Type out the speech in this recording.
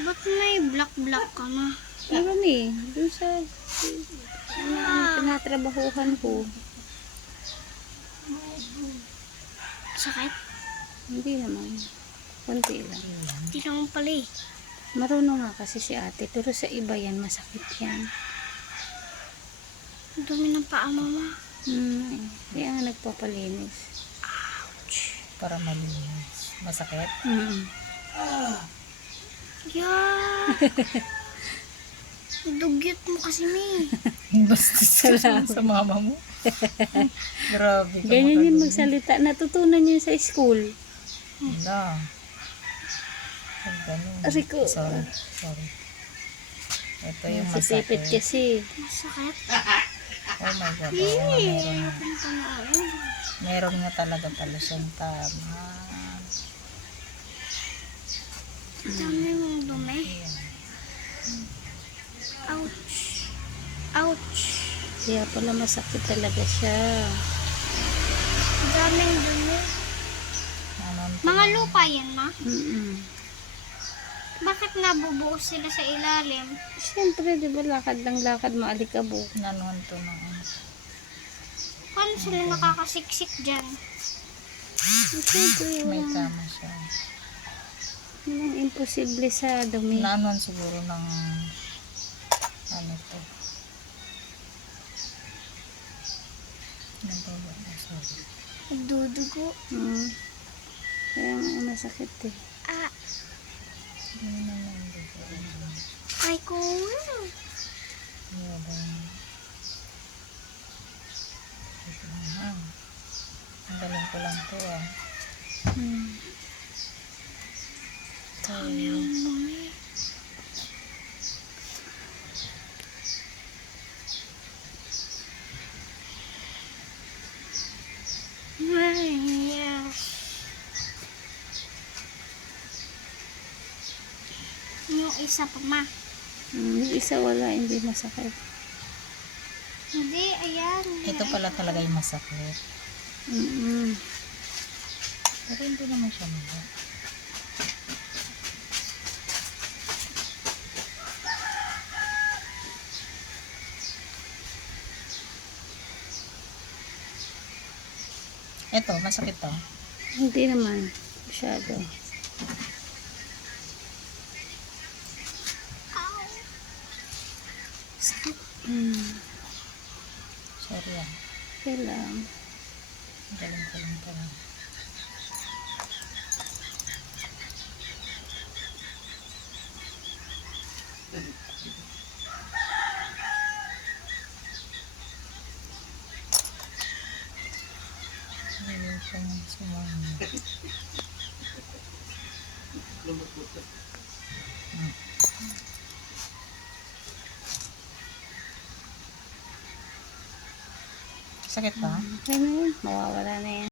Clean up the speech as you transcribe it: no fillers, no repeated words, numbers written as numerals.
Ba't may black-black ka na? Meron eh. Doon sa tinatrabahuhan ko. Sakit? Hindi naman. Kunti lang. Hindi naman pala eh. Marunong nga kasi si ate. Pero sa iba yan, masakit yan. Ang dumi ng paa, mama. Kaya nga nagpapalinis. Para malinis. Masakit? Yeah. Dugyot mo kasi, May. Basta sa mama mo. Grabe ka. Ganyan yun magsalita. Natutunan yun sa school. Wala. Ganun. Rico. Sorry. Ito yung Sisipit masakit. kasi. Masakit? Oh my God. Meron nga talaga pala siyang tama. Ang dami mong dumi. Ouch. Ouch. Kaya pala masakit talaga siya. Ang daming dumi. Ano? Mga lupa yan, ma? Bakit nabubuo sila sa ilalim? Siyempre, di ba lakad lang lakad, maalikabok. Nanuhan to ng ano. Paano sila nakakasiksik dyan? Siyempre, May tama siya. walang imposible sa dumi. Nanuhan siguro ng ano to. Sorry. Nagdudugo. Kaya nga masakit eh. Ah, Hindi naman dito. ay kuya. Ang galing ko lang to ah. Dami yung dumi. Ay, yes. Yung isa pa, ma. Yung isa wala, hindi masakit. Hindi, ayan. Ito pala talaga yung masakit. Pero hindi naman siya masakit. Ito, masakit to. Hindi naman. Masyado. Ow. Sakit. Sorry ah. Okay lang. Ang galing ko lang to. Galing ko lang sumama. Sakit pa? Okay na yun. Mawawala na yan.